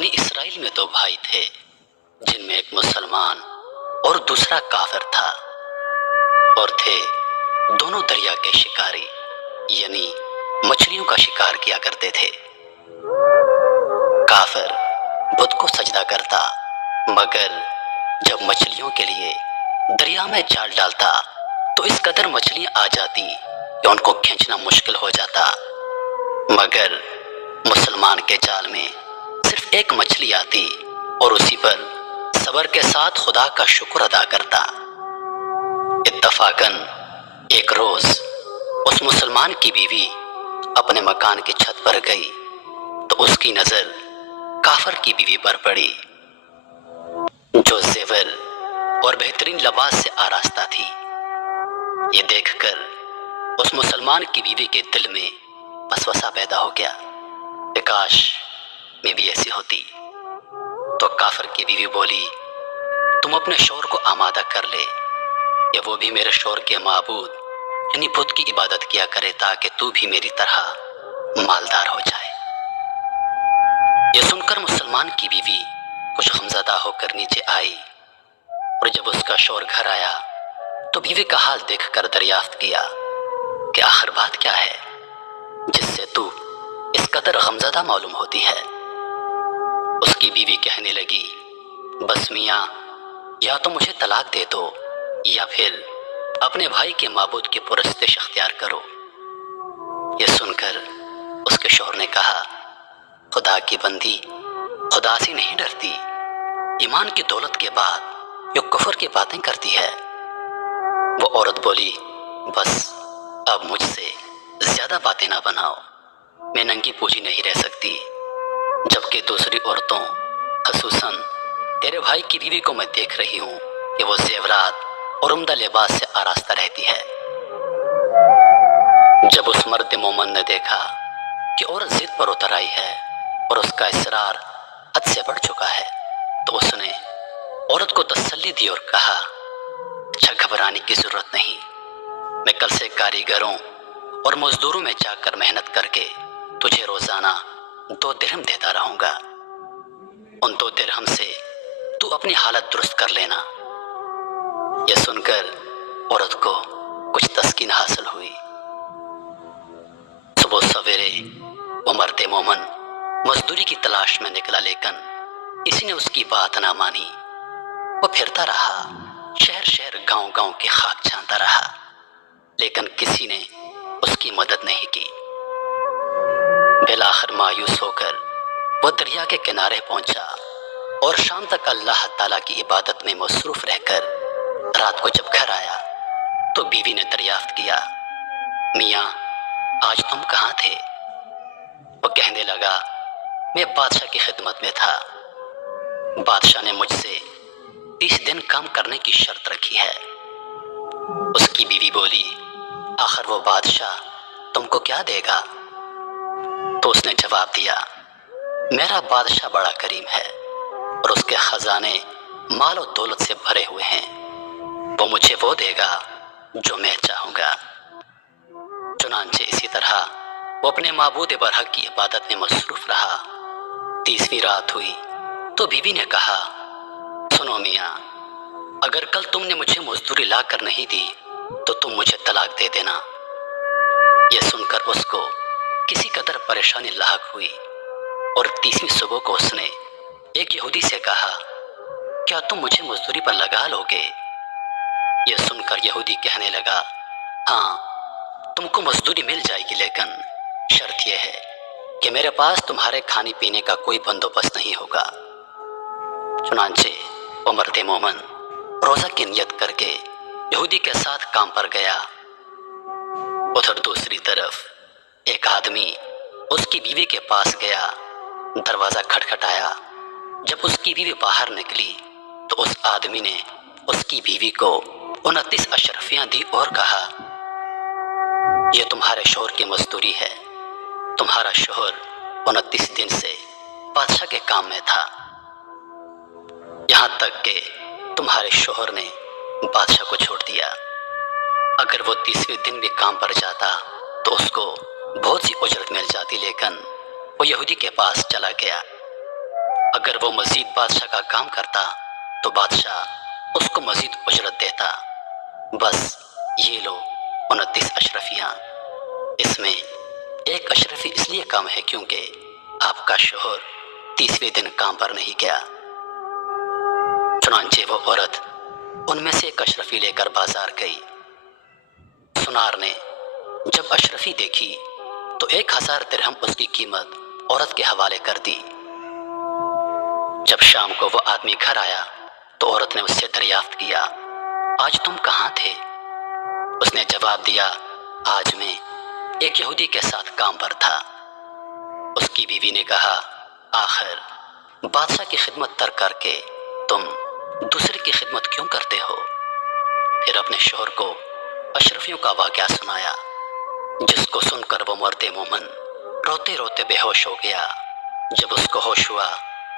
बनी इसराइल में दो भाई थे, जिनमें एक मुसलमान और दूसरा काफिर था, और थे दोनों दरिया के शिकारी, यानी मछलियों का शिकार किया करते थे। काफिर बुत को सजदा करता, मगर जब मछलियों के लिए दरिया में जाल डालता तो इस कदर मछलियां आ जाती कि उनको खींचना मुश्किल हो जाता। मगर मुसलमान के जाल में सिर्फ एक मछली आती और उसी पर सब्र के साथ खुदा का शुक्र अदा करता। इत्तफाकन एक रोज उस मुसलमान की बीवी अपने मकान की छत पर गई तो उसकी नजर काफिर की बीवी पर पड़ी, जो जेवर और बेहतरीन लिबास से आरास्ता थी। ये देखकर उस मुसलमान की बीवी के दिल में वसवसा पैदा हो गया कि काश मैं भी ऐसी होती। तो काफिर की बीवी बोली, तुम अपने शौहर को आमादा कर ले, या वो भी मेरे शौहर के माबूद यानी बुत की इबादत किया करे, ताकि तू भी मेरी तरह मालदार हो जाए। ये सुनकर मुसलमान की बीवी कुछ गमज़दा होकर नीचे आई, और जब उसका शौहर घर आया तो बीवी का हाल देखकर दरियाफ्त किया कि आखिर बात क्या है जिससे तू इस कदर गमज़दा मालूम होती है। उसकी बीवी कहने लगी, बस मियाँ, या तो मुझे तलाक दे दो या फिर अपने भाई के माबूद की पुरस्तिश अख्तियार करो। यह सुनकर उसके शौहर ने कहा, खुदा की बंदी खुदा से नहीं डरती, ईमान की दौलत के बाद जो कुफर की बातें करती है। वो औरत बोली, बस अब मुझसे ज्यादा बातें ना बनाओ, मैं नंगी पूजी नहीं रह सकती, जबकि दूसरी औरतों खसूसन तेरे भाई की बीवी को मैं देख रही हूँ कि वो जेवरात और उम्दा लिबास से आरास्ता रहती है। जब उस मर्द मोमन ने देखा कि औरत जिद पर उतर आई है और उसका इसरार हद से बढ़ चुका है, तो उसने औरत को तसल्ली दी और कहा, अच्छा, घबराने की जरूरत नहीं, मैं कल से कारीगरों और मजदूरों में जाकर मेहनत करके तुझे रोजाना 2 दिरहम देता रहूंगा। उन 2 दिरहम से तू अपनी हालत दुरुस्त कर लेना। यह सुनकर औरत को कुछ तस्कीन हासिल हुई। सुबह सवेरे वो मर्द मोमन मजदूरी की तलाश में निकला, लेकिन किसी ने उसकी बात ना मानी। वो फिरता रहा, शहर शहर गांव गांव की खाक छानता रहा, लेकिन किसी ने उसकी मदद नहीं की। बिलाखिर मायूस होकर वो दरिया के किनारे पहुंचा और शाम तक अल्लाह ताला की इबादत में मसरूफ रहकर रात को जब घर आया तो बीवी ने दरियाफ्त किया, मियाँ, आज तुम कहाँ थे? वो कहने लगा, मैं बादशाह की खिदमत में था। बादशाह ने मुझसे 30 दिन काम करने की शर्त रखी है। उसकी बीवी बोली, आखिर वो बादशाह तुमको क्या देगा? तो उसने जवाब दिया, मेरा बादशाह बड़ा करीम है और उसके खजाने माल और दौलत से भरे हुए हैं, वो मुझे वो देगा जो मैं चाहूंगा। चुनांचे इसी तरह वो अपने माबूद बरहक की इबादत में मसरूफ रहा। 30वीं रात हुई तो बीवी ने कहा, सुनो मियाँ, अगर कल तुमने मुझे मजदूरी ला कर नहीं दी तो तुम मुझे तलाक दे देना। यह सुनकर उसको किसी कदर परेशानी लाहक हुई और 30वीं सुबह को उसने एक यहूदी से कहा, क्या तुम मुझे मजदूरी पर लगा लोगे? यह सुनकर यहूदी कहने लगा, हाँ, तुमको मजदूरी मिल जाएगी, लेकिन शर्त यह है कि मेरे पास तुम्हारे खाने पीने का कोई बंदोबस्त नहीं होगा। चुनांचे वो मर्द मोमन रोजा की नियत करके यहूदी के साथ काम पर गया। उधर दूसरी तरफ एक आदमी उसकी बीवी के पास गया, दरवाजा खटखटाया। जब उसकी बीवी बाहर निकली तो उस आदमी ने उसकी बीवी को 29 अशरफियां दी और कहा, यह तुम्हारे शौहर की मजदूरी है। तुम्हारा शौहर 29 दिन से बादशाह के काम में था, यहां तक कि तुम्हारे शौहर ने बादशाह को छोड़ दिया। अगर वो 30वें दिन भी काम पर जाता तो उसको बहुत सी उजरत मिल जाती, लेकिन वो यहूदी के पास चला गया। اگر وہ مزید بادشاہ کا کام کرتا تو بادشاہ اس کو مزید اجرت دیتا۔ بس یہ لو 29 اشرفیاں۔ اس میں ایک اشرفی اس لیے کم ہے کیونکہ آپ کا شوہر 30ویں دن کام پر نہیں گیا۔ چنانچہ وہ عورت ان میں سے ایک اشرفی لے کر بازار گئی۔ سنار نے جب اشرفی دیکھی تو 1000 درہم اس کی قیمت عورت کے حوالے کر دی۔ جب شام کو وہ آدمی گھر آیا تو عورت نے اس سے دریافت کیا، آج تم کہاں تھے؟ اس نے جواب دیا، آج میں ایک یہودی کے ساتھ کام پر تھا۔ اس کی بیوی نے کہا، آخر بادشاہ کی خدمت ترک کر کے تم دوسرے کی خدمت کیوں کرتے ہو؟ پھر اپنے شوہر کو اشرفیوں کا واقعہ سنایا، جس کو سن کر وہ مرد مومن روتے روتے بے ہوش ہو گیا۔ جب اس کو ہوش ہوا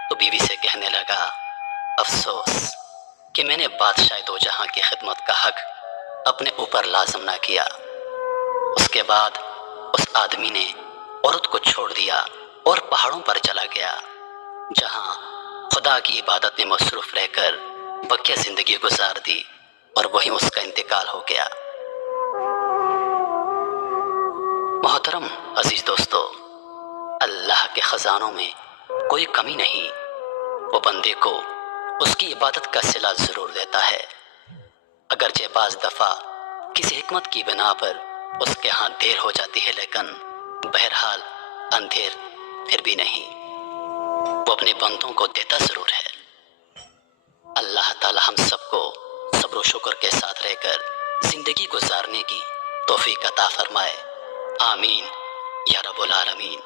تو بیوی سے کہنے لگا، افسوس کہ میں نے بادشاہ دو جہاں کی خدمت کا حق اپنے اوپر لازم نہ کیا۔ اس کے بعد اس آدمی نے عورت کو چھوڑ دیا اور پہاڑوں پر چلا گیا، جہاں خدا کی عبادت میں مصروف رہ کر بقیہ زندگی گزار دی، اور وہیں اس کا انتقال ہو گیا۔ محترم عزیز دوستو، اللہ کے خزانوں میں کوئی کمی نہیں، وہ بندے کو اس کی عبادت کا صلہ ضرور دیتا ہے، اگرچہ بعض دفعہ کسی حکمت کی بنا پر اس کے ہاں دیر ہو جاتی ہے، لیکن بہرحال اندھیر پھر بھی نہیں، وہ اپنے بندوں کو دیتا ضرور ہے۔ اللہ تعالی ہم سب کو صبر و شکر کے ساتھ رہ کر زندگی گزارنے کی توفیق عطا فرمائے، آمین یا رب العالمین۔